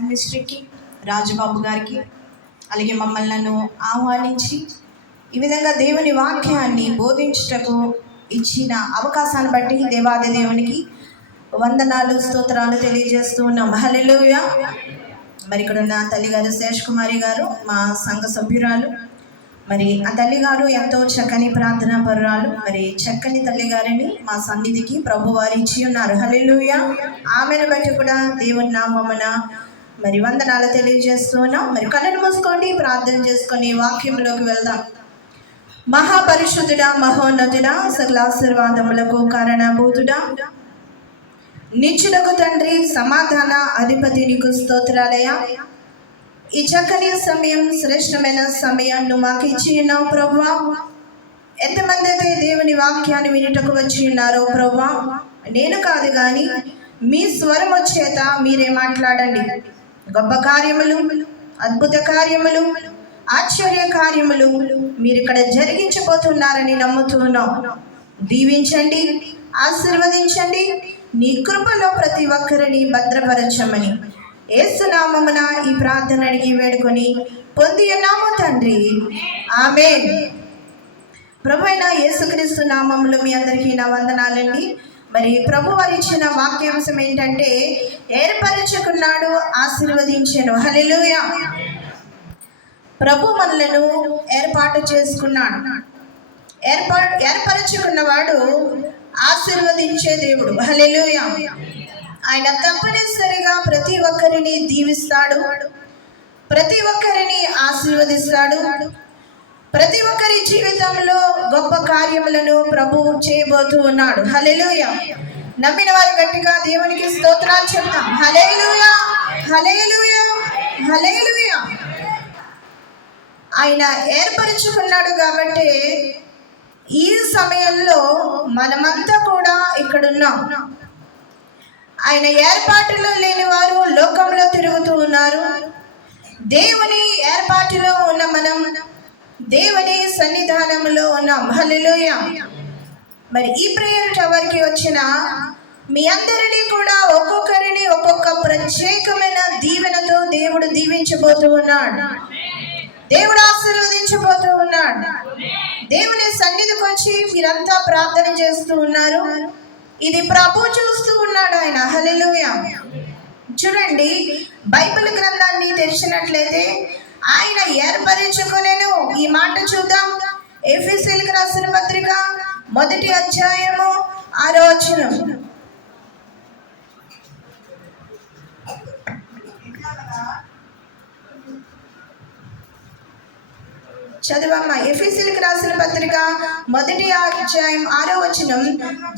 మినిస్ట్రీకి, రాజుబాబు గారికి, అలాగే మమ్మల్ని నన్ను ఆహ్వానించి ఈ విధంగా దేవుని వాక్యాన్ని బోధించుటకు ఇచ్చిన అవకాశాన్ని బట్టి దేవాది దేవునికి వందనాలు స్తోత్రాలు తెలియజేస్తూ ఉన్నాం. హల్లెలూయా. మరి ఇక్కడ ఉన్న తల్లిగారు శేష్ కుమారి గారు మా సంఘ సభ్యురాలు. మరి ఆ తల్లిగారు ఎంతో చక్కని ప్రార్థనా పరురాలు. మరి చక్కని తల్లిగారిని మా సన్నిధికి ప్రభు వారు ఇచ్చి ఉన్నారు. హల్లెలూయా. ఆమెను బట్టి కూడా దేవుని నామమున మరి వందనాలు తెలియజేస్తూ ఉన్నాం. మరి కళ్ళను మూసుకోండి, ప్రార్థన చేసుకొని వాక్యంలోకి వెళ్దాం. మహాపరిశుద్ధుడా, మహోన్నతుడా, సకలాశీర్వాదములకు కారణభూతుడా, నిత్యుడకు తండ్రి, సమాధాన అధిపతి, నీకు స్తోత్రాలయ. ఈ చక్కని సమయం, శ్రేష్టమైన సమయాన్ని మాకు ఇచ్చి ఉన్నావు ప్రభువా. ఎంతమంది అయితే దేవుని వాక్యాన్ని వినుటకు వచ్చి ఉన్నారో ప్రభువా, నేను కాదు కానీ మీ స్వరము చేత మీరే మాట్లాడండి. గొప్ప కార్యములు, అద్భుత కార్యములు, ఆశ్చర్య కార్యములు మీరు ఇక్కడ జరిగించబోతున్నారని నమ్ముతున్నాం. దీవించండి, ఆశీర్వదించండి, నీ కృపలో ప్రతి ఒక్కరిని భద్రపరచమని యేసు నామమున ఈ ప్రార్థన అడిగి వేడుకొని పొంది ఉన్నాము తండ్రి, ఆమేన్. ప్రభువైన యేసుక్రీస్తు నామములో మీ అందరికీ నా వందనాలండి. మరి ప్రభు వారు ఇచ్చిన వాక్యాంశం ఏంటంటే, ఏర్పరచుకున్నాడు, ఆశీర్వదించెను. హల్లెలూయా. ప్రభు మనలను ఏర్పాటు చేసుకున్నాడు. ఏర్పరచుకున్నవాడు ఆశీర్వదించే దేవుడు. హల్లెలూయా. ఆయన తప్పనిసరిగా ప్రతి ఒక్కరిని దీవిస్తాడు, ప్రతి ఒక్కరిని ఆశీర్వదిస్తాడు. ప్రతి ఒక్కరి జీవితంలో గొప్ప కార్యములను ప్రభువు చేయబోతూ ఉన్నాడు. హల్లెలూయా. నమ్మిన వారు గట్టిగా దేవునికి స్తోత్రాలు చెప్తాం. హల్లెలూయా, హల్లెలూయా, హల్లెలూయా. ఆయన ఏర్పరచుకున్నాడు కాబట్టి ఈ సమయంలో మనమంతా కూడా ఇక్కడున్నాం. ఆయన ఏర్పాటులో లేని వారు లోకంలో తిరుగుతూ ఉన్నారు. దేవుని ఏర్పాటులో ఉన్న మనం దేవుని సన్నిధానంలో ఉన్నాం. హల్లెలూయా. మరి ఈ ప్రేయర్ టవర్కి వచ్చిన మీ అందరినీ కూడా ఒక్కొక్కరిని ఒక్కొక్క ప్రత్యేకమైన దీవెనతో దేవుడు దీవించబోతూ ఉన్నాడు. దేవుడు ఆశీర్వదించబోతూ ఉన్నాడు. దేవుని సన్నిధికి వచ్చి మీరంతా ప్రార్థన చేస్తూ ఉన్నారు. ఇది ప్రభు చూస్తూ ఉన్నాడు ఆయన. హల్లెలూయా. చూడండి, బైబిల్ గ్రంథాన్ని తెరిచినట్లయితే ఆయన ఏర్పరచుకొనెను. ఈ మాట చూద్దాం. ఎఫెసీయులకు రాసిన పత్రిక 1వ అధ్యాయము 6వ వచనం. చదవమ్మ. ఎఫెసీయులకు రాసిన పత్రిక 1వ అధ్యాయం 6వ వచనం.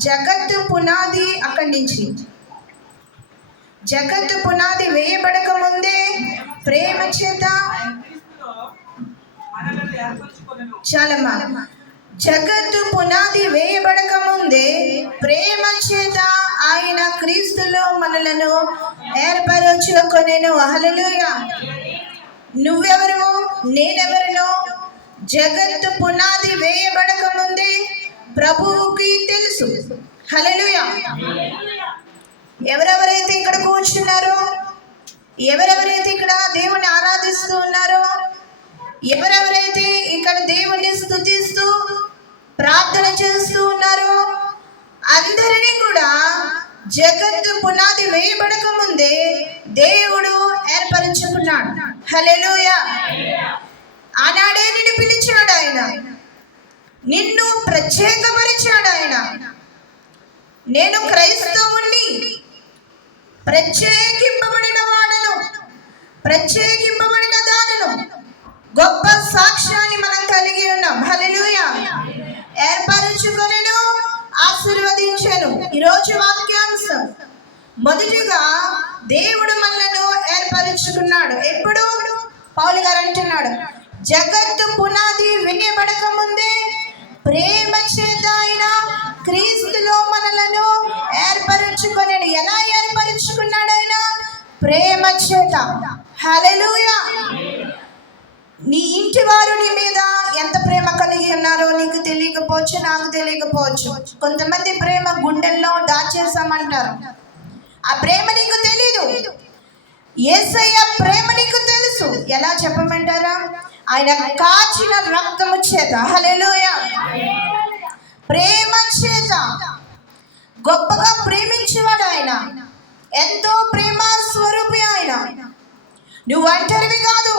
జగత్తు పునాది, అక్కడి నుంచి జగత్తు పునాది వేయబడక ముందే ప్రేమ చేత, చాలమ్మా, జగత్తు పునాది వేయబడక ముందే ప్రేమ చేత ఆయన క్రీస్తులో మనలను ఏర్పరచుకొనెను. హల్లెలూయా. నువ్వెవరు, నేనెవరినో జగత్తు పునాది వేయబడక ముందే ప్రభువుకి తెలుసు. హల్లెలూయా. ఎవరెవరైతే ఇక్కడ కూర్చున్నారో, ఎవరెవరైతే ఇక్కడ దేవుని ఆరాధిస్తూ ఉన్నారో, ఎవరెవరైతే ఇక్కడ దేవుని స్తుతిస్తూ ప్రార్థన చేస్తూ ఉన్నారో, అందరినీ కూడా జగత్తు పునాది వేయబడక ముందే దేవుడు ఏర్పరచుకున్నాడు. హల్లెలూయా. ఆనాడే నిన్ను పిలిచాడు ఆయన, నిన్ను ప్రత్యేకపరిచాడు ఆయన. నేను క్రైస్తవుని, ప్రత్యేకింపబడిన వాడను, ప్రత్యేకింపబడిన దానను, గొప్ప సాక్ష్యాన్ని మనం కలిగి ఉన్నాం. హల్లెలూయా. ఏర్పరచుకొనెను, ఆశీర్వదించెను. ఈరోజు వాక్యాంశం మొదటిగా దేవుడు మనలను ఏర్పరచుకున్నాడు. ఎప్పుడు? పౌలు గారు అంటున్నాడు, జగత్తు పునాది వేయబడక ముందే ప్రేమ చేత ఆయన క్రీస్తులో మనలను ఏర్పరచుకొనెను. ఎలా ఏర్పరచుకున్నాడు ఆయన? ప్రేమ చేత. హల్లెలూయా. నీ ఇంటి వారు నీ మీద ఎంత ప్రేమ కలిగి ఉన్నారో నీకు తెలియకపోవచ్చు, నాకు తెలియకపోవచ్చు. కొంతమంది ప్రేమ గుండెల్లో దాచేసామంటారు. ఆ ప్రేమ నీకు తెలీదు. యేసయ్య ప్రేమ నీకు తెలుసు. ఎలా చెప్పమంటారా? ఆయన కాచిన రక్తము చేత, హల్లెలూయా, ప్రేమ చేత గొప్పగా ప్రేమించేవాడు ఆయన. ఎంతో ప్రేమ స్వరూపి ఆయన. నువ్వు ఒంటరివి కాదు,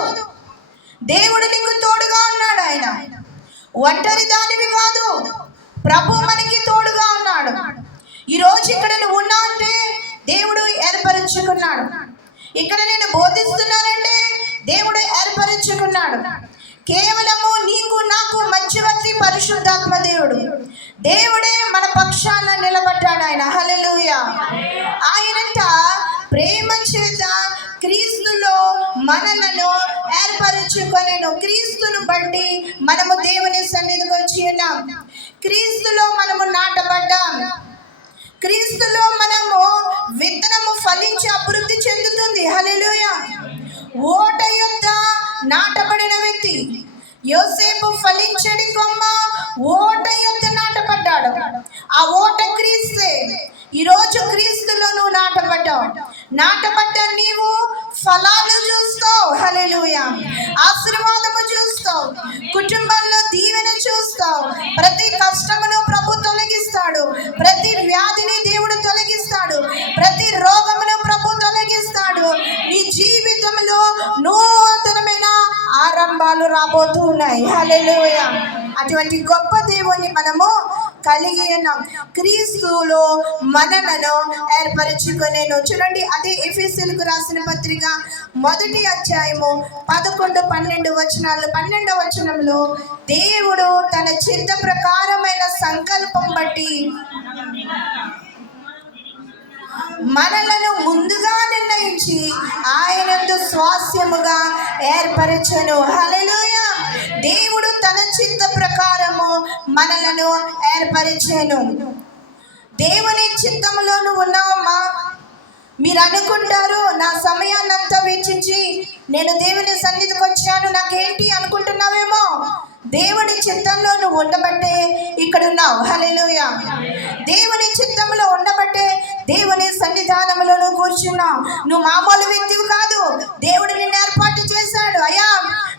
దేవుడు నీకు తోడుగా ఉన్నాడు. ఆయన ఒంటరి దానివి కాదు, ప్రభు మనకి తోడుగా ఉన్నాడు. ఈరోజు ఇక్కడ నువ్వు ఉన్నా అంటే దేవుడు ఏర్పరచుకున్నాడు. ఇక్కడ నేను బోధిస్తున్నానంటే దేవుడు ఏర్పరచుకున్నాడు. కేవలము నీకు నాకు మధ్యవర్తి పరిశుద్ధాత్మ దేవుడు. దేవుడే మన పక్షాన నిలబడ్డాడు ఆయన. హల్లెలూయా. ఆయనంట ప్రేమ చేత క్రీస్తులో మనలను ఏర్పరచుకొనెను. క్రీస్తును బట్టి మనము దేవుని సన్నిధికి వచ్చి ఉన్నాం. క్రీస్తులో మనము నాటబడ్డాం. క్రీస్తులో మనము విత్తనము ఫలించి అభివృద్ధి చెందుతుంది. హల్లెలూయా. ఓట యొద్ద నాటబడిన వ్యక్తి యోసేపు ఫలించడి కొమ్మ ఓట యొద్ద నాటబడ్డాడు. ఆ ఓట క్రీస్తే. ఈరోజు క్రీస్తులో నువ్వు నాటబడ్డావు. నాటబడ్డ నీవు ఫలాలు చూస్తావు. హల్లెలూయా. ఆశీర్వాదము చూస్తావు. కుటుంబంలో దీవెన చూస్తావు. ప్రతి కష్టమును ప్రభు తొలగిస్తాడు. ప్రతి వ్యాధిని దేవుడు తొలగిస్తాడు. ప్రతి రోగమును ప్రభు తొలగిస్తాడు. నీ జీవితంలో నూతనమైన ఆరంభాలు రాబోతూ ఉన్నాయి. హల్లెలూయా. అటువంటి గొప్ప దేవుని మనము కలిగి ఉన్నాం. క్రీస్తులో మనలను ఏర్పరచుకొనేను. చూడండి, అదే ఎఫెసీయులకు రాసిన పత్రిక 1వ అధ్యాయము 11, 12 వచనాలు. 12వ వచనంలో దేవుడు తన చిత్త ప్రకారమైన సంకల్పం బట్టి మనలను ముందుగా నిర్ణయించి ఆయనందు స్వాస్యముగా ఏర్పరచెను. హల్లెలూయా. దేవుడు తన చిత్త ప్రకారము మనలను ఏర్పరచెను. దేవుని చిత్తములో నువ్వు ఉన్నావమ్మా. మీరు అనుకుంటారు, నా సమయాన్నంతా వెచ్చించి నేను దేవుని సన్నిధికి వచ్చాను, నాకేంటి అనుకుంటున్నావేమో. దేవుని చిత్తంలో నువ్వు ఉండబట్టే ఇక్కడ ఉన్నావు. హల్లెలూయా. దేవుని చిత్తంలో ఉండబట్టే దేవుని సన్నిధానంలో నువ్వు కూర్చున్నావు. నువ్వు మామూలు వ్యక్తివి కాదు, దేవుడు నిన్ను ఏర్పాటు చేశాడు. అయ్యా,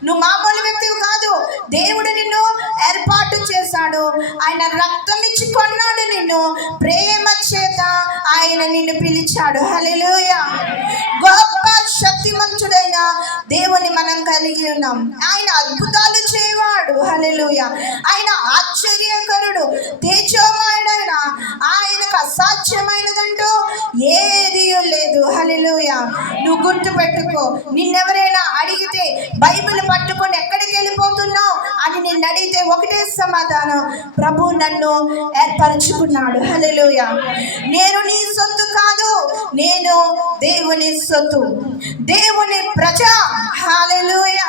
నువ్వు మామూలు వ్యక్తివి కాదు, దేవుడు నిన్ను ఏర్పాటు చేశాడు. ఆయన రక్తం ఇచ్చి కొన్నాడు నిన్ను. ప్రేమ చేత ఆయన నిన్ను పిలిచాడు. హల్లెలూయా. గొప్ప శక్తిమంతుడైన దేవుని మనం కలిగి ఉన్నాం. ఆయన అద్భుతాలు చేయవాడు. హల్లెలూయా. ఆయన ఆశ్చర్యకరుడు, తేజోమయుడైన, ఆయనకు అసాధ్యమైనదంటూ ఏది లేదు. హల్లెలూయా. నువ్వు గుర్తు పెట్టుకో. నిన్నెవరైనా అడిగితే బైబిల్ పట్టుకొని ఎక్కడికి వెళ్ళిపోతున్నావు అని నిన్ను అడిగితే ఒకటే సమాధానం, ప్రభు నన్ను ఏర్పరచుకున్నాడు. హల్లెలూయా. నేను నీ సొత్తు కాదు, నేను దేవుని సొత్తు, దేవుని ప్రజ. హల్లెలూయా.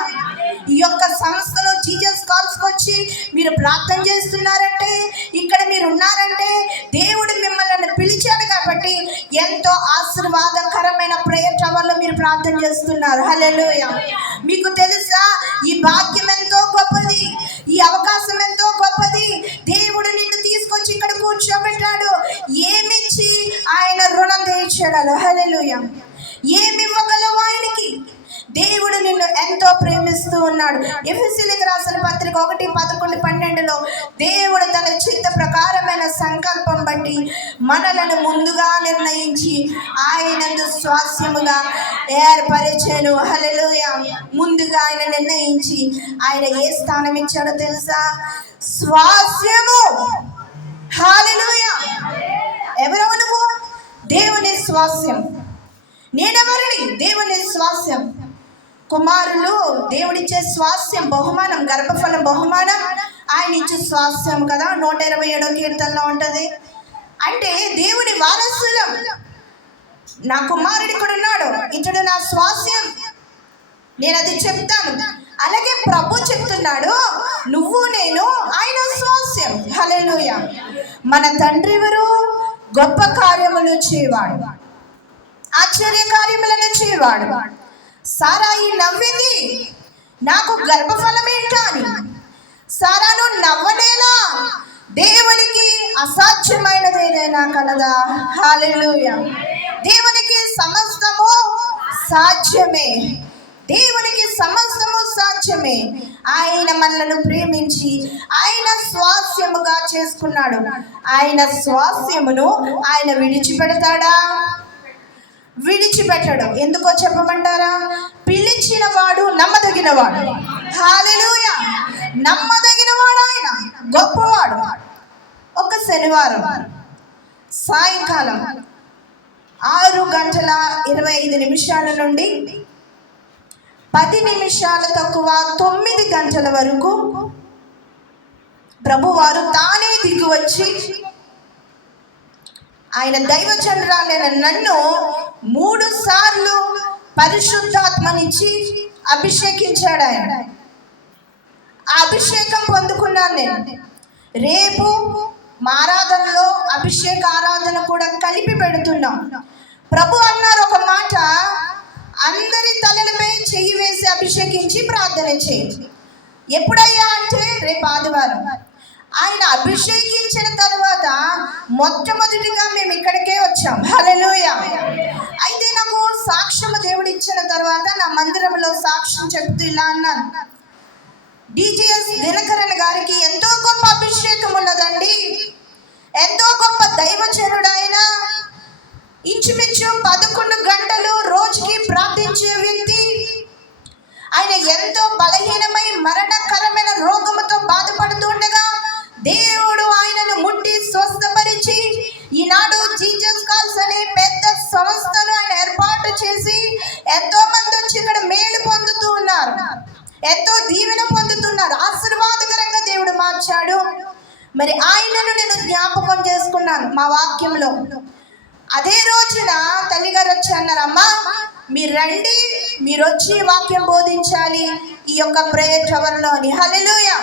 ఈ యొక్క సంస్థలో జీసస్ కాల్స్కి వచ్చి మీరు ప్రార్థన చేస్తున్నారంటే, ఇక్కడ మీరు ఉన్నారంటే దేవుడు మిమ్మల్ని పిలిచాడు కాబట్టి ఎంతో ఆశీర్వాదకరమైన ప్రేయర్ టవర్లో మీరు ప్రార్థన చేస్తున్నారు. హల్లెలూయా. మీకు తెలుసా, ఈ భాగ్యం ఎంతో గొప్పది, ఈ అవకాశం ఎంతో గొప్పది. దేవుడు నిన్ను తీసుకొచ్చి ఇక్కడ కూర్చోబెట్టాడు. ఏమిచ్చి ఆయన రుణం తీర్చాడు. హల్లెలూయా. ఏమి ఇవ్వగలవు ఆయనకి? దేవుడు నిన్ను ఎంతో ప్రేమిస్తూ ఉన్నాడు. ఎఫెసీయులకు రాసిన పత్రిక 1, 11, 12లో దేవుడు తన చిత్త ప్రకారమైన సంకల్పం బట్టి మనలను ముందుగా నిర్ణయించి ఆయనందు స్వాస్యముగా ఏర్పరిచెను. హల్లెలూయా. ముందుగా ఆయన నిర్ణయించి ఆయన ఏ స్థానం ఇచ్చాడో తెలుసా? స్వాస్యము. హల్లెలూయా. ఎవరవు నువ్వు? దేవుని స్వాస్యం. నేనెవరిని? దేవుని స్వాస్యం. కుమారులు దేవుడిచ్చే స్వాస్యం, బహుమానం, గర్భఫలం బహుమానం ఆయన ఇచ్చే స్వాస్యం కదా. 127వ కీర్తనలో ఉంటుంది. అంటే దేవుని వారసులం. నా కుమారుడు ఇక్కడ ఉన్నాడు, ఇతడు నా స్వాస్యం, నేను అది చెప్తాను. అలాగే ప్రభు చెప్తున్నాడు, నువ్వు నేను ఆయన స్వాస్యం. హల్లెలూయా. మన తండ్రి ఎవరు? గొప్ప కార్యములు చేయవాడు, ఆశ్చర్య కార్యములను చేయవాడు. సారాయి నవ్వింది, నాకు గర్భఫలం ఏంటా అని. సారాను నవ్వనేలా? దేవునికి అసాధ్యమైనది ఏదైనా కలదా? హల్లెలూయా. దేవునికి సమస్తము సాధ్యమే. దేవునికి సమస్తము సాధ్యమే. ఆయన మనలను ప్రేమించి ఆయన స్వాస్యముగా చేసుకున్నాడు. ఆయన స్వాస్యమును ఆయన విడిచిపెడతాడా? విడిచిపెట్టడు. ఎందుకో చెప్పమంటారా? పిలిచిన వాడు నమ్మదగినవాడు. హల్లెలూయా! నమ్మదగినవాడు ఆయన, గొప్పవాడు. ఒక శనివారం సాయంకాలం 6:25 నుండి 10 నిమిషాలు తక్కువ 9 గంటల వరకు ప్రభువారు తానే దిగి వచ్చి ఆయన దైవజనురాలైన నన్ను 3 సార్లు పరిశుద్ధాత్మనిచ్చి అభిషేకించాడు. ఆయన ఆ అభిషేకం పొందుకున్నాను నేను. రేపు మా ఆరాధనలో అభిషేక ఆరాధన కూడా కలిపి పెడుతున్నాం. ప్రభు అన్నారు ఒక మాట, అందరి తలలపై చెయ్యి వేసి అభిషేకించి ప్రార్థన చేయండి. ఎప్పుడయ్యా అంటే రేపు ఆదివారం. ఆయన అభిషేకించిన తర్వాత మొట్టమొదటిగా మేము ఇక్కడికే వచ్చాం. హల్లెలూయా! అయితే నాకు సాక్ష్యము దేవుడు ఇచ్చిన తర్వాత నా మందిరంలో సాక్ష్యం చెప్తూ ఇలా అన్నాను, DGS దినకరన్ గారికి ఎంతో గొప్ప అభిషేకం ఉన్నదండి, ఎంతో గొప్ప దైవజనుడు ఆయన. ఇంచుమించు 11 గంటలు రోజుకి ప్రార్థించే వ్యక్తి. ఆయన ఎంతో బలహీనమై మరణకరమైన రోగముతో బాధపడుతుండగా దేవుడు ఆయనను ముట్టి స్వస్థపరిచి ఈనాడు జీసస్ కాల్స్ అనే పెద్ద సంస్థను ఆయన ఏర్పాటు చేసి ఎంతో మంది వచ్చి ఇక్కడ మేలు పొందుతూ ఉన్నారు, ఎంతో దీవెన పొందుతున్నారు. ఆశీర్వాదకరంగా దేవుడు మార్చాడు. మరి ఆయనను నేను జ్ఞాపకం చేసుకున్నాను మా వాక్యంలో. అదే రోజున తల్లిగారు వచ్చి అన్నారు, అమ్మా మీరు రండి, మీరు వచ్చి వాక్యం బోధించాలి ఈ యొక్క ప్రేయర్ టవర్లోని. హల్లెలూయా!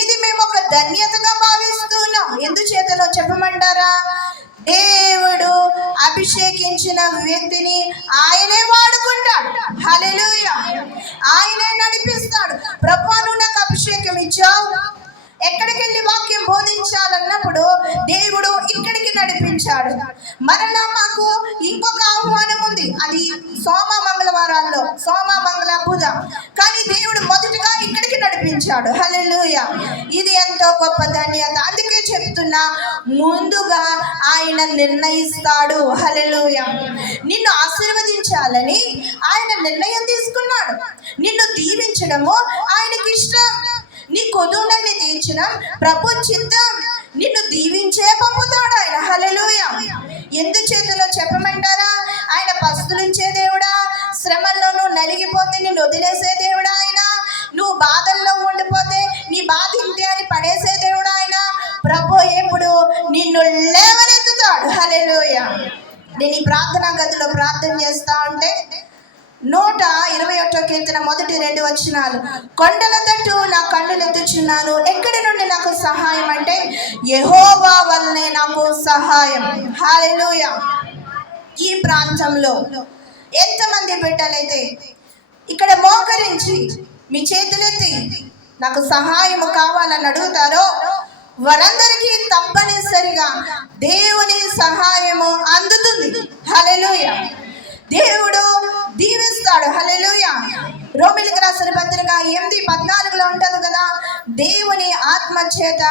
ఇది మేము ఒక ధన్యతగా భావిస్తున్నాం. ఎందుచేతనో చెప్పమంటారా? దేవుడు అభిషేకించిన వ్యక్తిని ఆయనే వాడుకుంటాడు. హల్లెలూయా! ఆయనే నడిపిస్తాడు. ప్రభువా నువ్వు నాకు అభిషేకం ఇచ్చావు, ఎక్కడికి వెళ్ళి వాక్యం బోధించాలన్నప్పుడు దేవుడు ఇక్కడికి నడిపించాడు. మరలా మాకు ఇంకొక ఆహ్వానం ఉంది, అది సోమ మంగళవారాల్లో, సోమ మంగళ బుధ. కానీ దేవుడు మొదటిగా ఇక్కడికి నడిపించాడు. హల్లెలూయా! ఇది ఎంతో గొప్ప ధన్యత. అందుకే చెప్తున్నా, ముందుగా ఆయన నిర్ణయిస్తాడు. హల్లెలూయా! నిన్ను ఆశీర్వదించాలని ఆయన నిర్ణయం తీసుకున్నాడు. నిన్ను దీవించడము ఆయనకి ఇష్టం. నీ కొదువులన్నీ తీర్చడం ప్రభు చిత్తం. నిన్ను దీవించే పంపుతాడు ఆయన. హల్లెలూయా! ఎందుచేతలో చెప్పమంటారా? ఆయన పస్తులుంచే దేవుడా, శ్రమల్లో నువ్వు నలిగిపోతే నిన్ను వదిలేసే దేవుడా ఆయన, నువ్వు బాధల్లో ఉండిపోతే నీ బాధ ఇంతే అని పడేసే దేవుడా ఆయన. ప్రభు ఎప్పుడు నిన్ను లేవనెత్తుతాడు. హల్లెలూయా! నేను ఈ ప్రార్థనా గదిలో ప్రార్థన చేస్తా ఉంటే 121 కీర్తన మొదటి 2 వచనాలు, కొండల తట్టు నా కన్నులెత్తుచున్నాను, ఎక్కడి నుండి నాకు సహాయం అంటే యెహోవా వల్లనే నాకు సహాయం. హల్లెలూయా! ఈ ప్రాంతంలో ఎంతమంది బిడ్డలైతే ఇక్కడ మోకరించి మీ చేతులెత్తి నాకు సహాయం కావాలని అడుగుతారో వారందరికీ తప్పనిసరిగా దేవుని సహాయము అందుతుంది. హల్లెలూయా! దేవుడు దీవిస్తాడు. హల్లెలూయా! రోమీయులకు రాసిన పత్రిక 8:14 ఉంటుంది కదా, దేవుని ఆత్మ చేత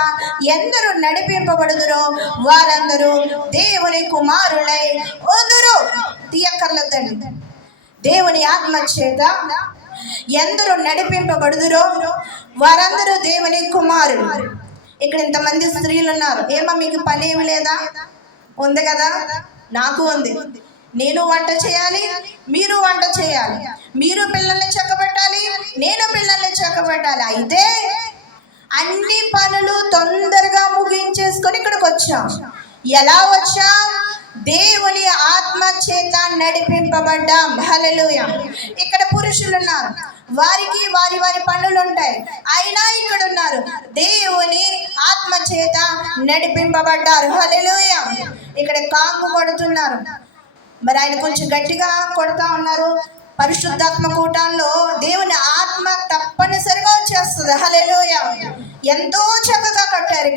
ఎందరూ నడిపింపబడుదురో వారందరూ దేవుని కుమారులై ఉందురు. తీయక్కర్లేదండి. దేవుని ఆత్మ చేత ఎందరూ నడిపింపబడుదురో వారందరూ దేవుని కుమారులు. ఇక్కడ ఇంతమంది స్త్రీలు ఉన్నారు. ఏమో మీకు పని ఏమి లేదా? ఉంది కదా, నాకు ఉంది. నేను వంట చేయాలి, మీరు వంట చేయాలి, మీరు పిల్లల్ని చక్కబెట్టాలి, నేను పిల్లల్ని చక్కబెట్టాలి. అయితే అన్ని పనులు తొందరగా ముగించేసుకొని ఇక్కడికి వచ్చాం. ఎలా వచ్చాం? దేవుని ఆత్మ చేత నడిపింపబడ్డాం. హల్లెలూయా! ఇక్కడ పురుషులు ఉన్నారు, వారికి వారి వారి పనులు ఉంటాయి, అయినా ఇక్కడ ఉన్నారు, దేవుని ఆత్మ చేత నడిపింపబడ్డారు. హల్లెలూయా! ఇక్కడ కాంగు కొడుతున్నారు, మరి ఆయన కొంచెం గట్టిగా కొడతా ఉన్నారు. పరిశుద్ధాత్మ కూటాల్లో దేవుని ఆత్మ తప్పనిసరిగా వచ్చేస్తుంది. హల్లెలూయా! ఎంతో చక్కగా కట్టారు.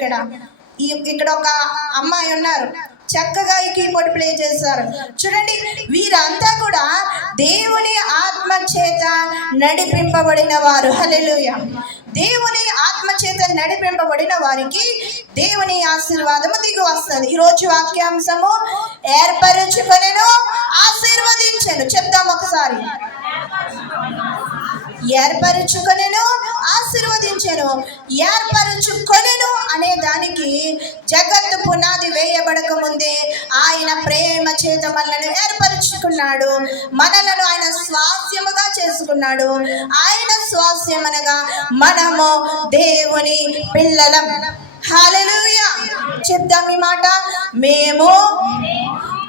ఇక్కడ ఒక అమ్మాయి ఉన్నారు, చక్కగా ఈ కీబోర్డ్ ప్లే చేశారు. చూడండి, వీరంతా కూడా దేవుని ఆత్మ చేత నడిపింపబడిన వారు. హల్లెలూయా. దేవుని ఆత్మ చేత నడిపింపబడిన వారికి దేవుని ఆశీర్వాదము దిగి వస్తుంది. ఈరోజు వాక్యాంశము ఏర్పరచుకొనెను, ఆశీర్వదించెను. చెప్తాం ఒకసారి. ఏర్పరచుకొనెను, ఆశీర్వదించెను. ఏర్పరచుకొనెను అనే దానికి జగత్తు పునాది వేయబడక ముందే ఆయన ప్రేమ చేత మనలను ఏర్పరచుకున్నాడు. మనలను ఆయన స్వాస్యముగా చేసుకున్నాడు. ఆయన స్వాస్యం అనగా మనము దేవుని పిల్లలం. హల్లెలూయా. చెప్దాం ఈ మాట. మేము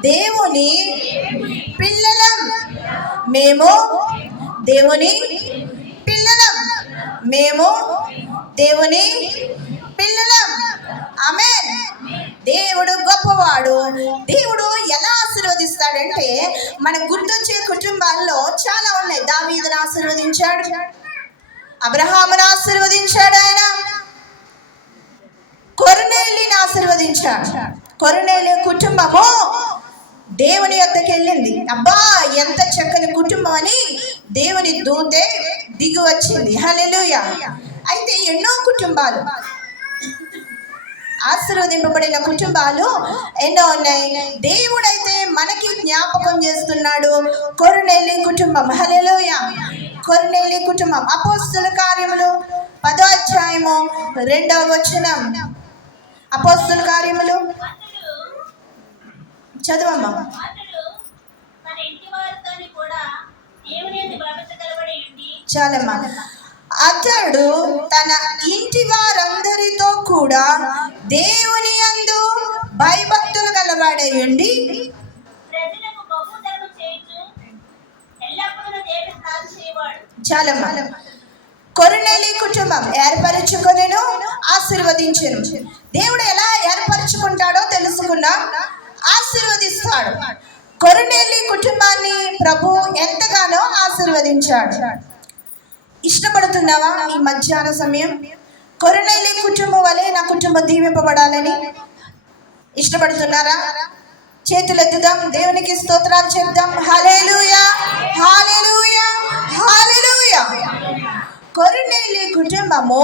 దేవుని పిల్లలం. మేము దేవుని పిల్లలం. మేము దేవుని పిల్లలం. ఆమేన్. దేవుడు గొప్పవాడు. దేవుడు ఎలా ఆశీర్వదిస్తాడంటే మనకు గుర్తొచ్చే కుటుంబాల్లో చాలా ఉన్నాయి. దావీదును ఆశీర్వదించాడు, అబ్రహామును ఆశీర్వదించాడు, ఆయన కొర్నేలిని ఆశీర్వదించాడు. కొర్నేలి కుటుంబము దేవుని యొద్దకు వెళ్ళింది. అబ్బా, ఎంత చక్కని కుటుంబం అని దేవుని దూతే దిగి వచ్చింది. హల్లెలూయా. అయితే ఎన్నో కుటుంబాలు, ఆశీర్వదింపబడిన కుటుంబాలు ఎన్నో ఉన్నాయి. దేవుడైతే మనకి జ్ఞాపకం చేస్తున్నాడు కొర్నేలి కుటుంబం. హల్లెలూయా. కొర్నేలి కుటుంబం. అపోస్తలుల కార్యములు 10వ అధ్యాయము 2వ వచనం. అపోస్తలుల కార్యములు చదవమ్మా. చాలమ్మా. అతడు తన ఇంటి వారందరితో కూడా దేవుని యందు భయభక్తులు గలవాడై ఉండి చాలమ్మా. కొర్నేలి కుటుంబం ఏర్పరచుకొనెను, ఆశీర్వదించెను. దేవుడు ఎలా ఏర్పరచుకుంటాడో తెలుసుకున్నాం. ఆశీర్వదిస్తాడు. కొర్నేలి కుటుంబాన్ని ప్రభు ఎంతగానో ఆశీర్వదించాడు. ఇష్టపడుతున్నావా ఈ మధ్యాహ్న సమయం? కొర్నేలి కుటుంబం వలె నా కుటుంబం దీవింపబడాలని ఇష్టపడుతున్నారా? చేతులెత్తుదాం, దేవునికి స్తోత్రాలు చెప్దాం. హల్లెలూయా, హల్లెలూయా, హల్లెలూయా. కొర్నేలి కుటుంబము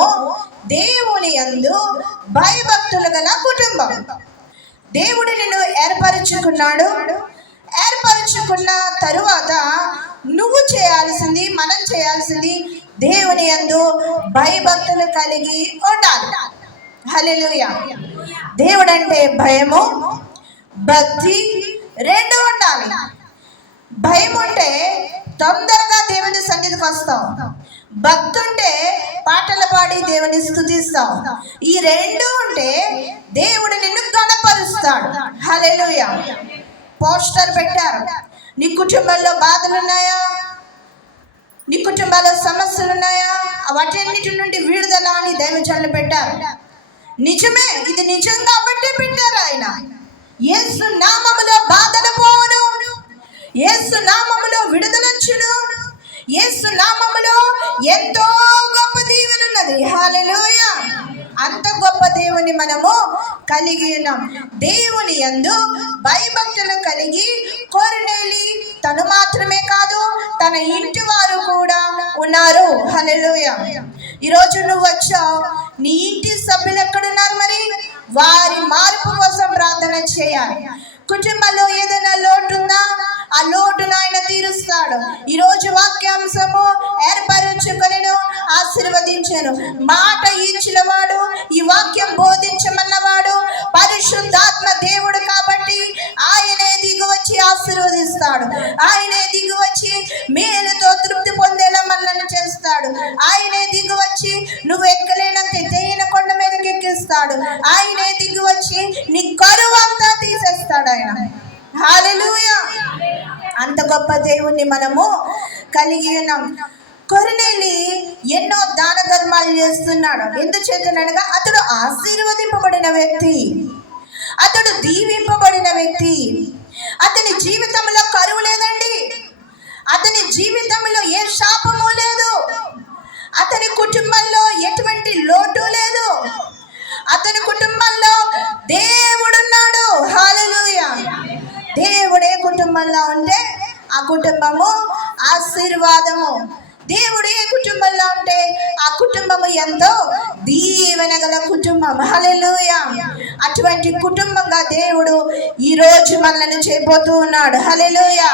దేవుని యందు భయభక్తులు గల కుటుంబం. దేవుడు నిన్ను ఏర్పరచుకున్నాడు. ఏర్పరచుకున్న తరువాత నువ్వు చేయాల్సింది, మనం చేయాల్సింది దేవుని యందు భయభక్తులు కలిగి ఉండాలి. హల్లెలూయా. దేవుడు అంటే భయము, భక్తి రెండు ఉండాలి. భయం ఉంటే తొందరగా దేవుని సన్నిధికి వస్తాం. భక్తి ఉంటే పాటలు పాడి దేవుని స్తుతిస్తాం. ఈ రెండు ఉంటే దేవుడు నిన్ను గణపరుస్తాడు. హల్లెలూయా. పోస్టర్ పెట్టారు. నీ కుటుంబంలో బాధలు ఉన్నాయా? నీ కుటుంబాల్లో సమస్యలు ఉన్నాయా? వాటన్నిటి నుండి విడుదల అని దైవజనులు పెట్టారు. నిజమే, ఇది నిజం కాబట్టి పెట్టారు. ఆయన యేసు నామములో బాధలు పోవును, యేసు నామములో విడుదలొచ్చును, యేసు నామములో ఎంతో గొప్ప దీవెన ఉన్నది. హల్లెలూయా. అంత గొప్ప దేవుని మనము కలిగి ఉన్నాం. దేవుని యందు భయభక్తులు కలిగి కొర్నేలి తను మాత్రమే కాదు, తన ఇంటి వారు కూడా ఉన్నారు. హల్లెలూయా. ఈరోజు నువ్వు వచ్చావు, నీ ఇంటి సభ్యులు ఎక్కడున్నారు? మరి వారి మార్పు కోసం ప్రార్థన చేయాలి. కుటుంబంలో ఏదైనా లోటు ఉందా? ఆ లోటును ఆయన తీరుస్తాడు. ఈరోజు వాక్యాంశము ఏర్పరచుకొనెను, ఆశీర్వదించెను. మాట ఇచ్చిన వాడు, ఈ వాక్యం బోధించమన్నవాడు పరిశుద్ధాత్మ దేవుడు కాబట్టి ఆయనే దిగి వచ్చి ఆశీర్వదిస్తాడు. ఆయనే దిగి వచ్చి మేలుతో తృప్తి పొందేలా మనల్ని చేస్తాడు. ఆయనే దిగి వచ్చి నువ్వు ఎక్కలేనంత ఎత్తైన కొండ మీదకి ఎక్కిస్తాడు. ఆయనే దిగి వచ్చి నీ కరువు అంతా తీసేస్తాడు ఆయన. హల్లెలూయా. అంత గొప్ప దేవుణ్ణి మనము కలిగి ఉన్నాం. కొర్నేలి ఎన్నో దాన ధర్మాలు చేస్తున్నాడు. ఎందుచేతనగా అతడు ఆశీర్వదింపబడిన వ్యక్తి, అతడు దీవింపబడిన వ్యక్తి. అతని జీవితంలో కరువు లేదండి. అతని జీవితంలో ఏ శాపము లేదు. అతని కుటుంబంలో ఎటువంటి లోటు లేదు. అతని కుటుంబంలో దేవుడున్నాడు. హల్లెలూయా. కుటుంబము ఆశీర్వాదము. దేవుడు ఏ కుటుంబంలో ఉంటే ఆ కుటుంబము ఎంతో దీవెన గల కుటుంబం. హల్లెలూయా. అటువంటి కుటుంబంగా దేవుడు ఈ రోజు మనల్ని చేయబోతూ ఉన్నాడు. హల్లెలూయా.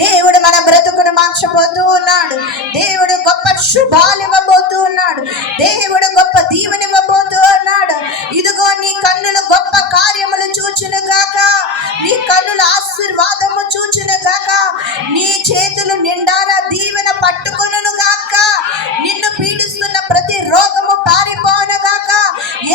దేవుడు మన బ్రతుకును మార్చబోతూ ఉన్నాడు. దేవుడు గొప్ప శుభాలు ఇవ్వబోతూ ఉన్నాడు. దేవుడు గొప్ప దీవెన ఇవ్వబోతూ ఉన్నాడు. ఇదిగో నీ కన్నులు గొప్ప కార్యములు చూచును గాక, నీ కన్నుల ఆశీర్వాదము చూచును గాక, నీ చేతులు నిండారా దీవెన పట్టుకొనును గాక, నిన్ను పీడిస్తున్న ప్రతి రోగము పారిపోను గాక.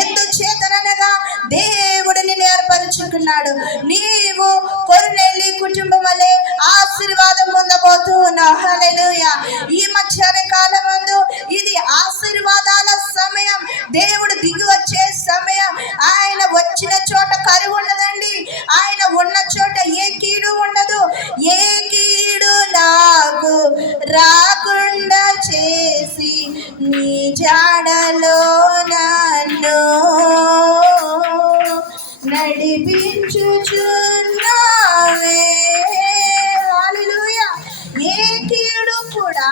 ఎందుచేతనగా దేవుడు నిన్ను ఏర్పరచుకున్నాడు. నీవు కొర్నేలి కుటుంబం వలె ఆశీర్వాదం పొందబోతూ ఉన్నావు. హల్లెలూయా. ఈ మధ్యాహ్న కాలమందు ఇది ఆశీర్వాదాల సమయం. దేవుడు దిగి వచ్చే సమయం. ఆయన వచ్చిన చోట కరువు ఉండదండి. ఆయన ఉన్న చోట ఏ కీడు ఉండదు. ఏ కీడు నాకు రాకుండా చేసి నీ జాడలో నన్ను నడిపించుచున్నావే. హల్లెలూయా. ఏ కీడు కూడా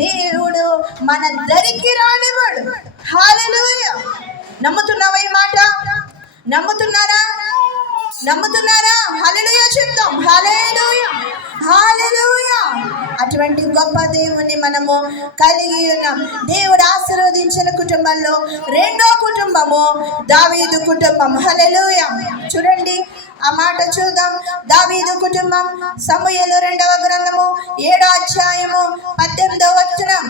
దేవుడు మన దరికి రానివాడు. హల్లెలూయా. నమ్ముతున్నావా ఈ మాట? నమ్ముతున్నారా? హల్లెలూయా చెప్తాం. హల్లెలూయా, హల్లెలూయా. అటువంటి గొప్ప దేవుని మనము కలిగి ఉన్నాం. దేవుడు ఆశీర్వదించిన కుటుంబంలో రెండో కుటుంబము దావీదు కుటుంబం. హల్లెలూయా. చూడండి ఆ మాట చూద్దాం. దావీదు కుటుంబం సమూయేలు 2వ గ్రంథము 7వ అధ్యాయము 18వ వచనం.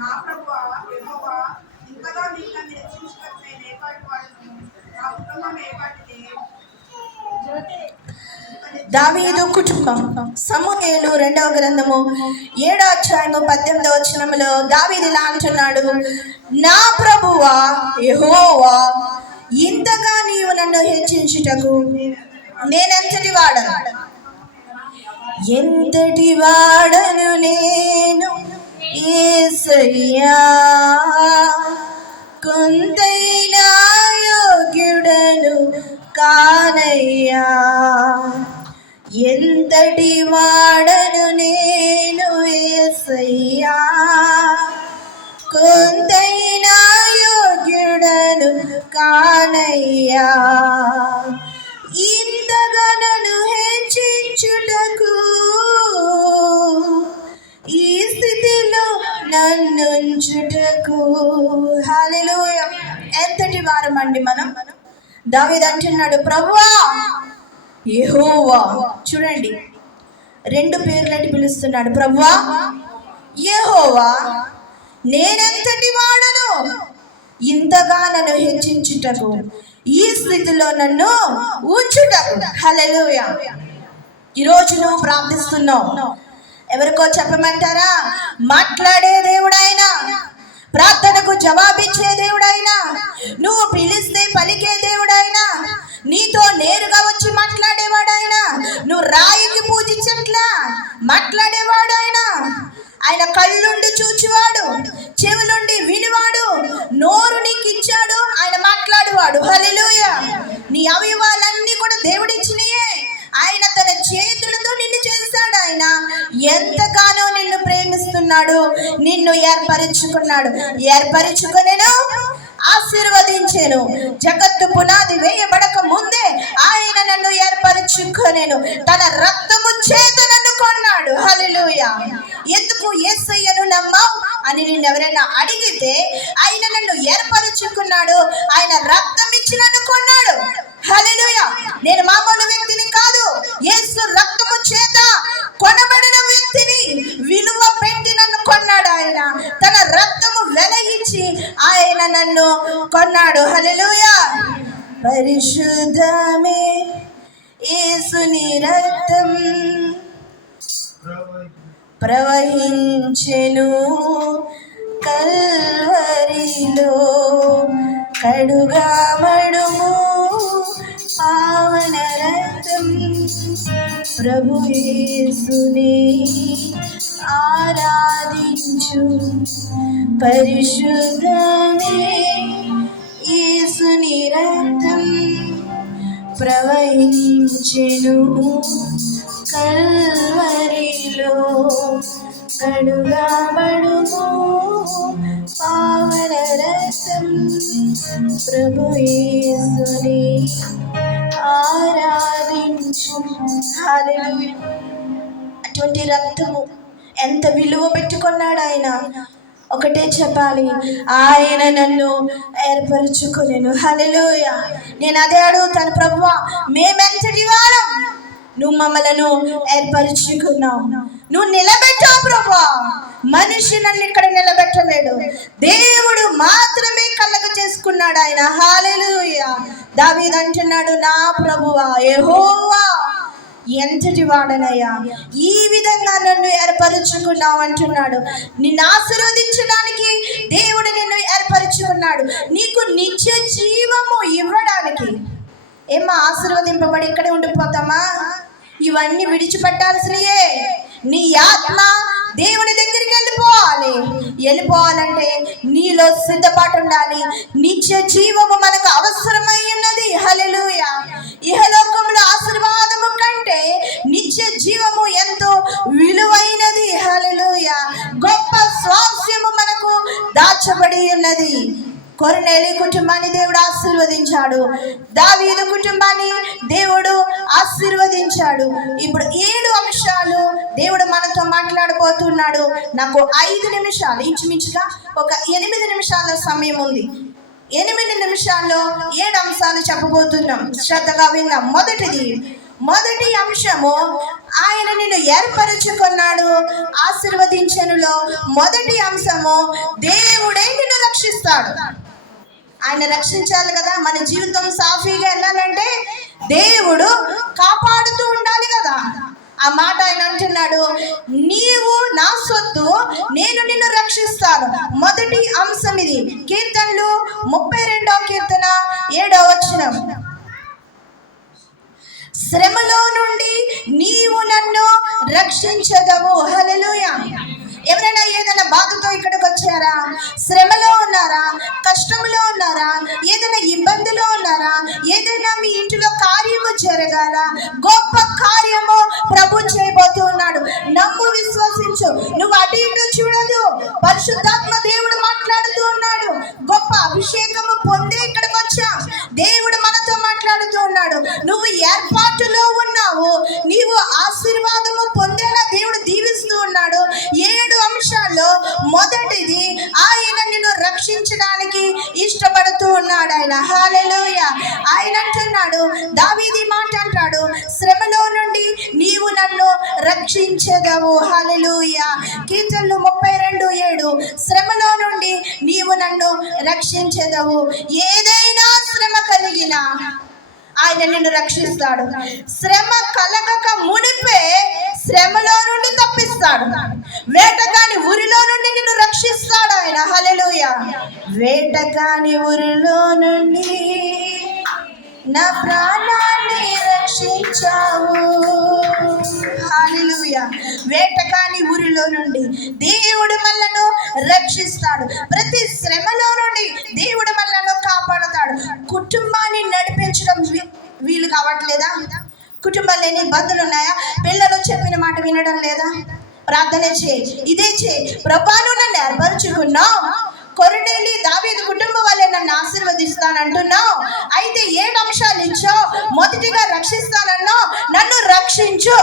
నా ప్రభువా యెహోవా, ఇంతగా నీకు హెచ్చించుటకు నేను ఏపాటి వాడను, నా కుటుంబం ఏపాటిది. దావీదు కుటుంబం సమూయేలు 2వ గ్రంథము 7వ అధ్యాయము 18వ వచనములో దావీదు ఇలా అంటున్నాడు, నా ప్రభువా యెహోవా, ఇంతగా నీవు నన్ను హెచ్చించుటకు నేనెంతటి వాడను, ఎంతటి వాడను నేను యేసయ్యా, కొంతైనా యోగ్యుడను కానయ్యా, ఎంతటి వాడను నేను యేసయ్యా, కొంతైనా యోగ్యుడను కానయ్యా, ఇంతగా నన్ను హెచ్చించుటకు ఈ స్థితిలో నన్నుంచుటకు. హల్లెలూయా. ఎంతటి వారమండి మనం? దావీదు అంటున్నాడు, ప్రభువా యెహోవా. చూడండి, 2 పేర్లటి పిలుస్తున్నాడు. ప్రభువా యెహోవా, నేనెంతటి వాడను, ఇంతగా నన్ను హెచ్చించుటకు, ఈ స్థితిలో నన్ను ఉంచుటకు. హల్లెలూయా. ఈరోజు నువ్వు ప్రార్థిస్తున్నావు. ఎవరికో చెప్పమంటారా? మాట్లాడే దేవుడైనా, ప్రార్థనకు జవాబిచ్చే దేవుడైనా, నువ్వు పిలిస్తే పలికే దేవుడైనా, నీతో నేరుగా వచ్చి మాట్లాడేవాడైనా, నువ్వు రాయికి పూజించట్లా మాట్లాడేవాడైనా, ఆయన కళ్ళుండి చూచివాడు, చెవులుండి వినివాడు, నోరు నీకు ఇచ్చాడు, ఆయన మాట్లాడేవాడు. హల్లెలూయా. నీ అవయవాలన్నీ కూడా దేవుడిచ్చినయే. ఆయన తన చేతులతో నిన్ను చేశాడు. ఆయన ఎంతగానో నిన్ను ప్రేమిస్తున్నాడు, నిన్ను ఏర్పరచుకున్నాడు. ఏర్పరచుకునేను, ఆశీర్వదించెను. జగత్తు పునాది వేయబడక ముందే ఆయన నన్ను ఏర్పరచుకొనెను. తన రక్తము చేత నన్ను కొన్నాడు. హల్లెలూయా. ఎందుకు యేసయ్యను నమ్మావు అని నిన్ను ఎవరైనా అడిగితే, ఆయన నన్ను ఏర్పరచుకున్నాడు, ఆయన రక్తం ఇచ్చి నన్ను కొన్నాడు. హల్లెలూయా. నేను మామూలు వ్యక్తిని కాదు, యేసు రక్తము చేత కొనబడిన వ్యక్తిని. విలువ పెట్టి నన్ను కొన్నాడు ఆయన. తన రక్తము వెలగించి ఆయన నన్ను కొన్నాడు. హల్లెలూయా. పరిశుద్ధమే యేసుని రక్తం ప్రవహించెను కల్వరిలో, కడుగామడుము పావన రక్తం. ప్రభు యేసుని ఆరాధించు, పరిశుద్ధమే యేసుని రక్తం ప్రవహించెను కల్వరిలో, కడుగాబడుము పావన రక్తం ప్రభు యేసుని ఆరాధించు. హల్లెలూయా. అటువంటి రక్తము ఎంత విలువ పెట్టుకున్నాడు ఆయన. ఒకటే చెప్పాలి, ఆయన నన్ను ఏర్పరచుకునేను. హల్లెలూయా. నేను అదే అడుగుతాను, ప్రభువా మేమెంతటి వాళ్ళం, నువ్వు మమ్మలను ఏర్పరచుకున్నావు, నువ్వు నిలబెట్టావు ప్రభువా. మనిషి నన్ను ఇక్కడ నిలబెట్టలేడు, దేవుడు మాత్రమే కలగ చేసుకున్నాడు ఆయన. హల్లెలూయా. దావీదు అంటున్నాడు, నా ప్రభువా యెహోవా ఎంతటి వాడనయ్యా, ఈ విధంగా నన్ను ఏర్పరచుకున్నావు అంటున్నాడు. నిన్ను ఆశీర్వదించడానికి దేవుడు నిన్ను ఏర్పరచుకున్నాడు, నీకు నిత్య జీవము ఇవ్వడానికి. ఏమా ఆశీర్వదింపబడి ఇక్కడే ఉండిపోతామా? ఇవన్నీ విడిచిపెట్టాల్సినయే. నీ ఆత్మ దేవుని దగ్గరికి వెళ్ళిపోవాలంటే నీలో సిద్ధపాటు ఉండాలి. నిత్య జీవము మనకు అవసరమై ఉన్నది. హల్లెలూయా. ఇహలోకంలో ఆశీర్వాదము కంటే నిత్య జీవము ఎంతో విలువైనది. హల్లెలూయా. గొప్ప స్వాస్థ్యము మనకు దాచబడి ఉన్నది. కొర్నేలి కుటుంబాన్ని దేవుడు ఆశీర్వదించాడు, దావీదు కుటుంబాన్ని దేవుడు ఆశీర్వదించాడు. ఇప్పుడు 7 అంశాలు దేవుడు మనతో మాట్లాడబోతున్నాడు. నాకు 5 నిమిషాలు, ఇంచుమించుగా ఒక 8 నిమిషాల సమయం ఉంది. 8 నిమిషాల్లో 7 అంశాలు చెప్పబోతున్నాం. శ్రద్ధగా విందాం. మొదటి అంశము, ఆయన నిన్ను ఏర్పరచుకున్నాడు, ఆశీర్వదించనులో మొదటి అంశము, దేవుడే నిన్ను రక్షిస్తాడు. ఆయన రక్షించాలి కదా. మన జీవితం సాఫీగా వెళ్ళాలంటే దేవుడు కాపాడుతూ ఉండాలి కదా. ఆ మాట ఆయన అంటున్నాడు, నీవు నా సొత్తు, నేను నిన్ను రక్షిస్తాను. మొదటి అంశం ఇది. కీర్తనలు 32వ కీర్తన 7వ వచనం, శ్రమలో నుండి నీవు నన్ను రక్షించదవు. హల్లెలూయా. ఎవరైనా ఏదైనా బాధతో ఇక్కడికి వచ్చారా? శ్రమలో ఉన్నారా? కష్టంలో ఉన్నారా? ఏదైనా ఇబ్బందిలో ఉన్నారా? ఏదైనా మీ ఇంటిలో కార్యము జరగాల, గొప్ప కార్యము ప్రభు చేయబోతూ ఉన్నాడు. నమ్ము, విశ్వసించు. నువ్వు అటు ఇటు చూడదు, పరిశుద్ధాత్మ దేవుడు మాట్లాడుతూ ఉన్నాడు. గొప్ప అభిషేకము పొందే ఇక్కడికి వచ్చా. దేవుడు మనతో మాట్లాడుతూ ఉన్నాడు. నువ్వు ఏర్పాటులో ఉన్నావు, నీవు ఆశీర్వాదము పొందేలా దేవుడు దీవిస్తూ ఉన్నాడు. 7 అంశాల్లో మొదటిది, ఆయన నిన్ను రక్షించడానికి ఇష్టపడుతూ ఉన్నాడు ఆయన. హల్లెలూయా. ఆయన అంటున్నాడు, దావీదు మాట అంటాడు, శ్రమలో నుండి నీవు నన్ను రక్షించదవు. హల్లెలూయా. కీర్తనలు 32:7, శ్రమలో నుండి నీవు నన్ను రక్షించదవు. ఏదైనా శ్రమ కలిగినా ఆయన నిన్ను రక్షిస్తాడు. శ్రమ కలగక మునిపే శ్రమలో నుండి తప్పిస్తాడు. వేటగాని ఊరిలో నుండి నిన్ను రక్షిస్తాడు ఆయన. హల్లెలూయా. వేటగాని ఊరిలో నుండి నా ప్రాణాన్ని రక్షించావు. హల్లెలూయా. వేటగాని ఊరిలో నుండి దేవుడు మనలను రక్షిస్తాడు. ప్రతి శ్రమలో నుండి దేవుడు మనలను కాపాడుతాడు. కుటుంబాన్ని నడిపించడం వీలు కావట్లేదా? కుటుంబాలు లేని ఇబ్బందులు ఉన్నాయా? పిల్లలు చెప్పిన మాట వినడం లేదా? ప్రార్థన చేయి, ఇదే చేయి. ప్రభువు నన్ను ఏర్పరచుకున్నావు, కొర్నేలి దావీదు కుటుంబం వల్లే నన్ను ఆశీర్వదిస్తానంటున్నావు. అయితే 7 అంశాలు ఇచ్చావు. మొదటిగా రక్షిస్తానన్నావు, నన్ను రక్షించు.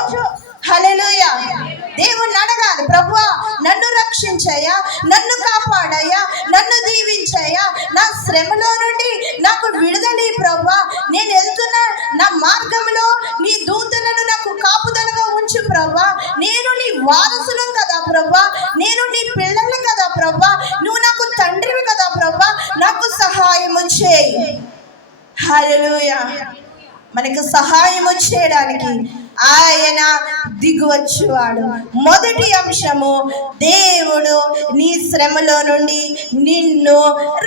హల్లెలూయా. దేవుణ్ణి అడగాలి, ప్రభువా నన్ను రక్షించయ్యా, నన్ను కాపాడయ్యా, నన్ను దీవించయ్యా, నా శ్రమలో నుండి నాకు విడుదల ప్రభువా. నేను వెళ్తున్న నా మార్గంలో నీ దూతలను నాకు కాపుదలగా ఉంచు ప్రభువా. నేను నీ వారసులు కదా ప్రభువా, నేను నీ పిల్లలు కదా ప్రభువా, నువ్వు నాకు తండ్రివి కదా ప్రభువా, నాకు సహాయము చేయి. హల్లెలూయా. మనకు సహాయము చేయడానికి ఆయన దిగువచ్చువాడు. మొదటి అంశము, దేవుడు నీ శ్రమలో నుండి నిన్ను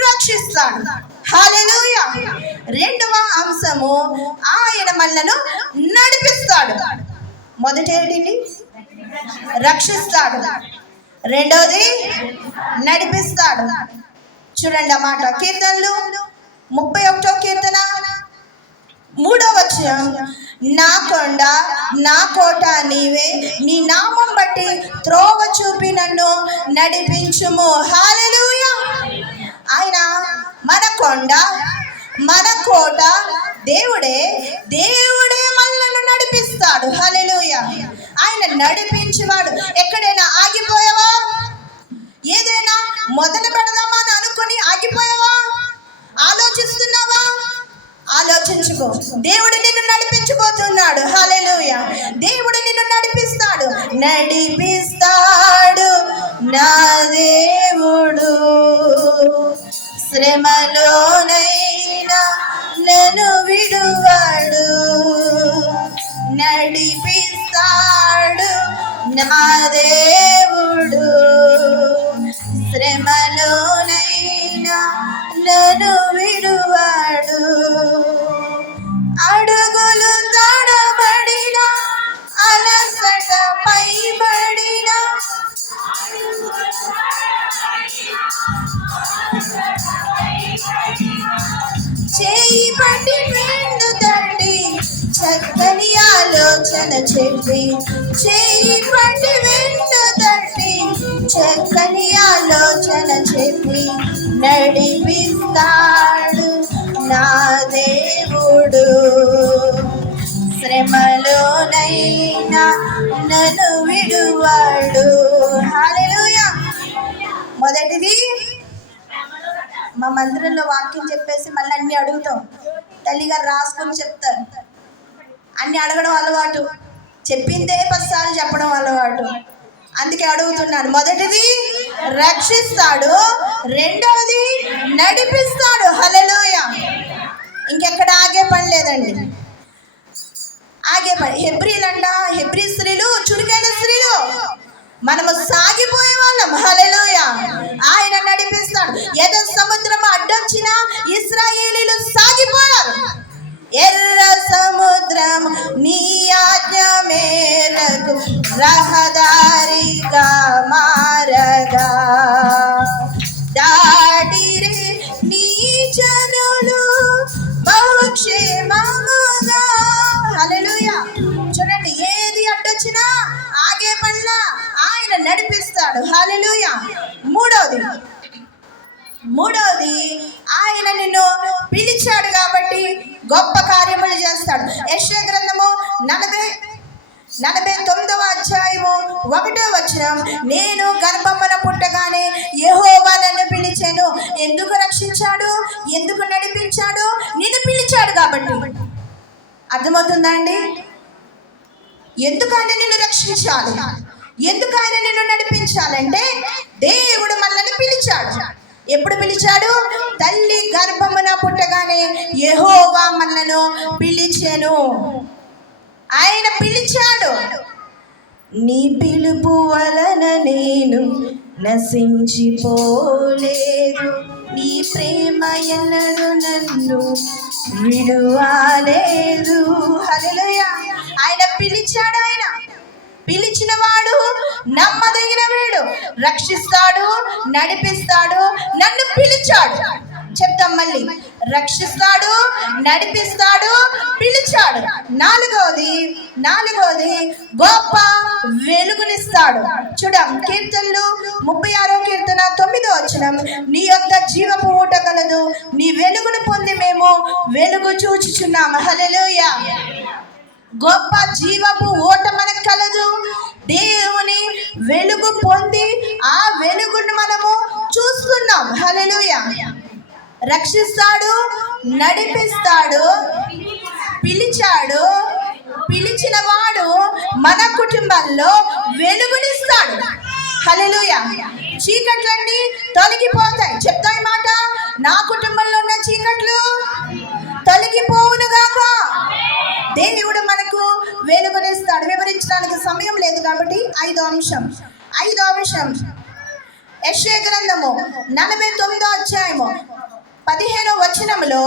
రక్షిస్తాడు. హల్లెలూయా. రెండవ అంశము, ఆయన మనలను నడిపిస్తాడు. మొదటి ఏంటి? రక్షిస్తాడు. రెండవది నడిపిస్తాడు. చూడండి ఆ మాట. కీర్తనలు 31వ కీర్తన 3వ వచనం, నా కొండ నా కోట నీవే, నీ నామం బట్టి త్రోవ చూపి నన్ను నడిపించుము. హల్లెలూయా. ఆయన మన కొండ మన కోట, దేవుడే మనల్ని నడిపిస్తాడు. హల్లెలూయా. ఆయన నడిపించేవాడు. ఎక్కడైనా ఆగిపోయావా? ఏదైనా మొదలు పెడదామా అని అనుకుని ఆగిపోయావా? ఆలోచిస్తున్నావా? ఆలోచించుకో. దేవుడు నిన్ను నడిపించబోతున్నాడు. హల్లెలూయా. దేవుడు నిన్ను నడిపిస్తాడు నా దేవుడు. శ్రమలోనైనా నన్ను విడువాడు, నడిపిస్తాడు నా దేవుడు. శ్రమలోనైనా నన్ను విడువాడు. అడుగులు తడబడిన, అలసట పైబడిన, చేయి పట్టి వెన్ను తట్టి చక్కని ఆలోచన చెప్పి, చేయి పట్టి వెన్ను తట్టి చక్కని ఆలోచన చెప్పి నడిపిస్తాడు నా దేవుడు. శ్రమలోనైనా నన్ను విడువాడు. హల్లెలూయా. మొదటిది, మా మందిరంలో వాక్యం చెప్పేసి మళ్ళీ అన్ని అడుగుతాం. తల్లిగారు రాసుకొని చెప్తారు. అన్ని అడగడం అలవాటు, చెప్పిందే 10 సార్లు చెప్పడం అలవాటు. అందుకే అడుగుతున్నాను. మొదటిది రక్షిస్తాడు, రెండవది నడిపిస్తాడు. హల్లెలూయా. ఇంకెక్కడ ఆగే పని లేదండి. ఆగే పని. హెబ్రీ స్త్రీలు చురుకైన స్త్రీలు, మనము సాగిపోయే వాళ్ళం. హల్లెలూయా. ఆయన నడిపిస్తాడు. ఏదో సముద్రం అడ్డొచ్చిన ఇశ్రాయేలీలు సాగిపోయారు. ఎర్ర సముద్రం నీ ఆజ్ఞ మేరకు రహదారిగా మారగా, దాటిరే నీ జనులు బహుక్షేమముగా. హల్లెలూయా. చూడండి, ఏది అడ్డొచ్చినా ఆగే పనిలా ఆయన నడిపిస్తాడు. హల్లెలూయా. మూడవది ఆయన నిన్ను పిలిచాడు కాబట్టి గొప్ప కార్యములు చేస్తాడు. యెషయా గ్రంథము 49వ అధ్యాయము 1వ వచనం, నేను గర్భమున పుట్టగానే యెహోవా నన్ను పిలిచాను. ఎందుకు రక్షించాడు? ఎందుకు నడిపించాడు? నిన్ను పిలిచాడు కాబట్టి. అర్థమవుతుందా అండి? ఎందుకు ఆయన నిన్ను రక్షించాలి, ఎందుకు ఆయన నిన్ను నడిపించాలంటే దేవుడు మనల్ని పిలిచాడు. ఎప్పుడు పిలిచాడు? తల్లి గర్భమున పుట్టగానే యెహోవా మనలను పిలిచెను. ఆయన పిలిచాడు. నీ పిలుపు వలన నేను నశించిపోలేదు, నీ ప్రేమ ఎన్నడూ నన్ను విడువలేదు. హల్లెలూయా. ఆయన పిలిచాడు. ఆయన పిలిచిన వాడు నమ్మదగిన వాడు, రక్షిస్తాడు, నడిపిస్తాడు. నన్ను పిలిచాడు. చెప్తాం మళ్ళీ, రక్షిస్తాడు, నడిపిస్తాడు, పిలిచాడు. నాలుగవది గొప్ప వెలుగునిస్తాడు. చూడం, కీర్తనలు 36వ కీర్తన 9వ వచనం, నీ యొక్క జీవపు ఊట కలదు, నీ వెలుగును పొంది మేము వెలుగు చూచుచున్నాము. హల్లెలూయా. గొప్ప జీవపు ఓట మనకు కలదు. దేవుని వెలుగు పొంది ఆ వెలుగును మనము చూస్తున్నాం. హల్లెలూయా. రక్షిస్తాడు, నడిపిస్తాడు, పిలిచాడు. పిలిచిన వాడు మన కుటుంబంలో వెలుగునిస్తాడు. హల్లెలూయా. చీకట్లన్నీ తొలగిపోతాయి. చెప్తా ఈ మాట, నా కుటుంబంలో ఉన్న చీకట్లు తొలగిపోవునుగాక. దేవుడు మనకు వెలుగునిస్తాడు. వివరించడానికి సమయం లేదు కాబట్టి ఐదో అంశం యెషయా గ్రంథము 49వ అధ్యాయము 15వ వచనములో,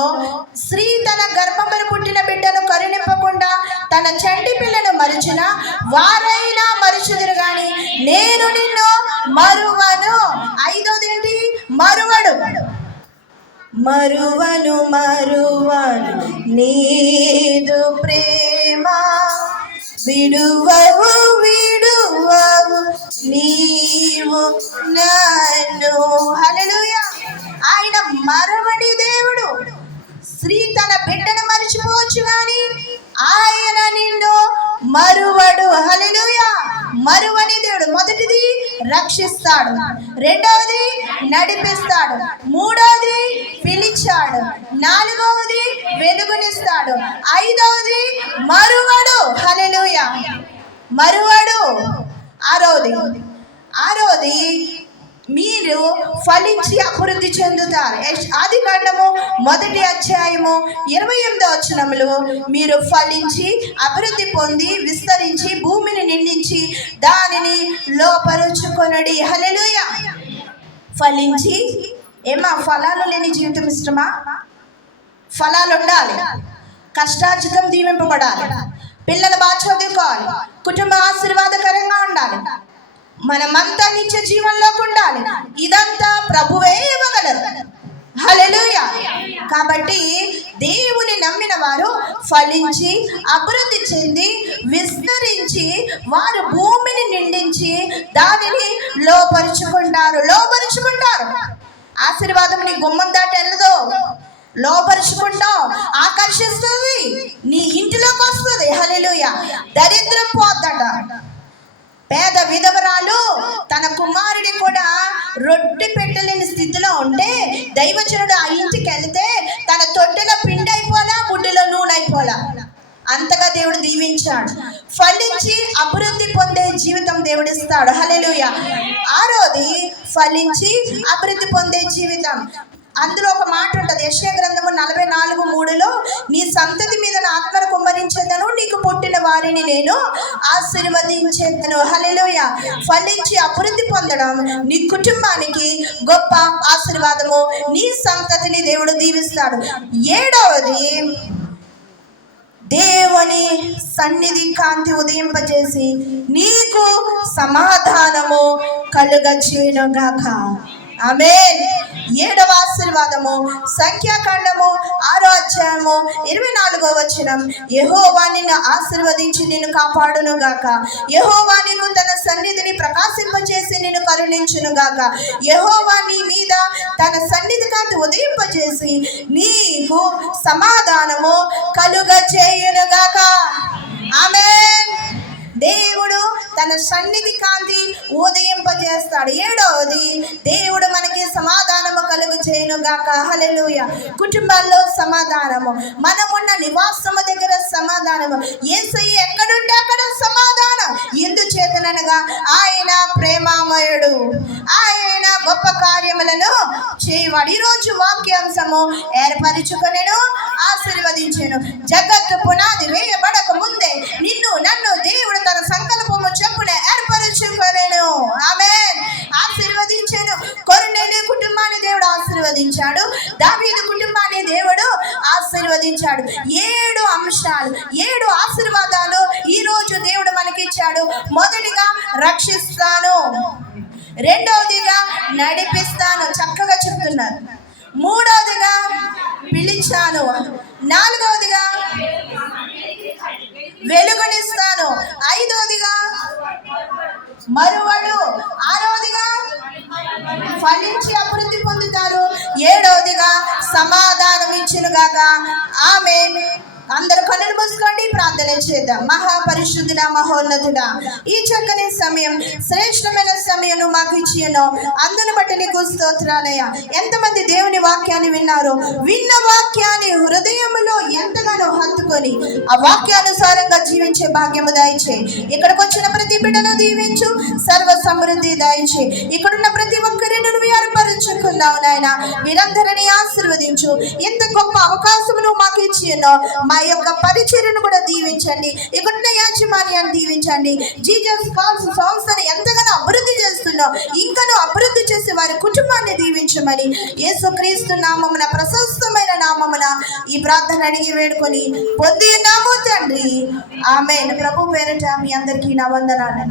స్త్రీ తన గర్భమున పుట్టిన బిడ్డను కరుణింపకుండా తన చంటి పిల్లను మరుచున వారైనా మరుచుదురు గాని నేను నిన్ను మరువను. ఐదోది ఏంటి? మరువడు. మరువను నీదు ప్రేమ, విడువవు నీవు నన్ను. హల్లెలూయా. ఆయన మరవని దేవుడు. స్త్రీ తన బిడ్డను మరిచిపోవచ్చు కానీ ఆయన నిన్ను మరువడు. హల్లెలూయా. మరువని దేవుడు. మొదటిది రక్షిస్తాడు, రెండవది నడిపిస్తాడు, మూడవది పిలిచాడు, నాలుగవది వెలుగునిస్తాడు, ఐదవది మరువడు. హల్లెలూయా. మరువడు. ఆరోది మీరు ఫలించి అభివృద్ధి చెందుతారు. ఆదికాండము 1:28 మీరు ఫలించి అభివృద్ధి పొంది విస్తరించి భూమిని నిండించి దానిని లోపరుచుకొనుడి. హల్లెలూయా. ఫలించి ఫలాలు లేని జీవితం ఇష్టమా? ఫలాలు ఉండాలి. కష్టార్జితం దీవింపబడాలి. పిల్లలు బాగా చదువుకోవాలి. కుటుంబ ఆశీర్వాదకరంగా ఉండాలి. మనమంతా నిత్య జీవంలోకి ఉండాలి. ఇదంతా ప్రభువే ఇవ్వగలరు. హల్లెలూయా. కాబట్టి దేవుని నమ్మిన వారు ఫలించి అభివృద్ధి చెంది విస్తరించి వారు భూమిని నిండించి దానిని లోపరుచుకుంటారు. ఆశీర్వాదం నీ గుమ్మం దాటి వెళ్ళదు. లోపరుచుకుంటావు, ఆకర్షిస్తుంది, నీ ఇంటిలోకి వస్తుంది. హల్లెలూయా. దరిద్రం పోద్దట. పేద విధవరాలు తన కుమారుడి కూడా రొట్టె పెట్టలేని స్థితిలో ఉంటే దైవజనుడు ఆ ఇంటికి వెళితే తన తొట్టెలో పిండి అయిపోలా, బుడ్డిలో నూనె అయిపోలా. అంతగా దేవుడు దీవించాడు. ఫలించి అభివృద్ధి పొందే జీవితం దేవుడిస్తాడు. హల్లెలూయా. ఆరోది ఫలించి అభివృద్ధి పొందే జీవితం. అందులో ఒక మాట ఉంటుంది. యెషయా గ్రంథము 44:3 నీ సంతతి మీద నా ఆత్మను కుమ్మరించేదను, నీకు పుట్టిన వారిని నేను ఆశీర్వదించేదను. హల్లెలూయా. ఫలించి అభివృద్ధి పొందడం నీ కుటుంబానికి గొప్ప ఆశీర్వాదము. నీ సంతతిని దేవుడు దీవిస్తాడు. 7వది దేవుని సన్నిధి కాంతి ఉదయింపజేసి నీకు సమాధానము కలుగచేయునుగాక. ఆమేన్. 7వ ఆశీర్వాదము సంఖ్యాకాండము 6:24 యెహోవా నిన్ను ఆశీర్వదించి నిన్ను కాపాడును గాక. యెహోవా నీకు తన సన్నిధిని ప్రకాశింపజేసి నిన్ను కరుణించును గాక. యెహోవా నీ మీద తన సన్నిధి కాంతి ఉదయింపజేసి నీకు సమాధానము కలుగచేయును గాక. ఆమేన్. దేవుడు తన సన్నిధి కాంతి ఉదయింపజేస్తాడు. 7వది దేవుడు మనకి సమాధానము కలుగు చేయను గాక. హల్లెలూయా. కుటుంబాల్లో సమాధానము, మనమున్న నివాసము దగ్గర సమాధానము. యేసయ్య ఎక్కడుంటే అక్కడ సమాధానం. ఎందుచేతనగా ఆయన ప్రేమామయుడు, ఆయన గొప్ప కార్యములను చేయవాడు. ఈరోజు వాక్యాంశము ఏర్పరచుకొనెను, ఆశీర్వదించెను. జగత్తు పునాది వేయబడక ముందే నిన్ను నన్ను దేవుడు తన సంకల్పము చొప్పున ఏర్పరచుకొనెను. ఆమేన్. ఆశీర్వదించెను. కొర్నేలి కుటుంబాన్ని దేవుడు ఆశీర్వదించాడు. దావీదు కుటుంబాన్ని దేవుడు ఆశీర్వదించాడు. 7 అంశాలు, 7 ఆశీర్వాదాలు ఈరోజు దేవుడు మనకిచ్చాడు. మొదటిగా రక్షిస్తాను, రెండవదిగా నడిపిస్తాను, చక్కగా చెప్తున్నారు. మూడవదిగా పిలిచాను, నాలుగవదిగా వెలుగునిస్తాను, ఐదవదిగా మరువడు, ఆరవదిగా ఫలించి అభివృద్ధి పొందుతారు, ఏడవదిగా సమాధానం ఇచ్చును గాక. ఆమేన్. అందరూ కన్నులు మూసుకోండి, ప్రార్థన చేద్దాం. మహాపరిశుద్ధుడా, మహోన్నతుడా, ఈ చక్కని సమయం, శ్రేష్టమైన సమయం మాకు ఇచ్చినో అందును బట్టి నీకు స్తోత్రాలయ్యా. ఎంతమంది దేవుని వాక్యాన్ని విన్నారు? విన్న వాక్యాన్ని హృదయములో ఎంతగానో హత్తుకొని ఆ వాక్యానుసారంగా జీవించే భాగ్యము దయచే. ఇక్కడికి వచ్చిన ప్రతి బిడ్డను దీవించు, సర్వ సమృద్ధి దయచే. ఇక్కడున్న ప్రతి ఒక్కరిని నువ్వు ఏర్పరచుకున్నావు నాయన. వీరందరినీ ఆశీర్వదించు. ఇంత గొప్ప అవకాశమును మాకు ఇచ్చినో మా యొక్క పరిచర్యను కూడా దీవించండి. ఇక్కడున్న యాజమాన్యాన్ని దీవించండి. జీజస్ కాల్స్ సంస్థను ఎంతగానో అభివృద్ధి చేస్తున్నావు, ఇంకనూ అభివృద్ధి చేసి వారి కుటుంబాన్ని దీవించమని యేసుక్రీస్తు నామమున, ప్రశస్తమైన నామమున ఈ ప్రార్థన అడిగి వేడుకొని పొందినాము తండ్రి. ఆమేన్. ప్రభు పేరట మీ అందరికీ నా వందనాలు.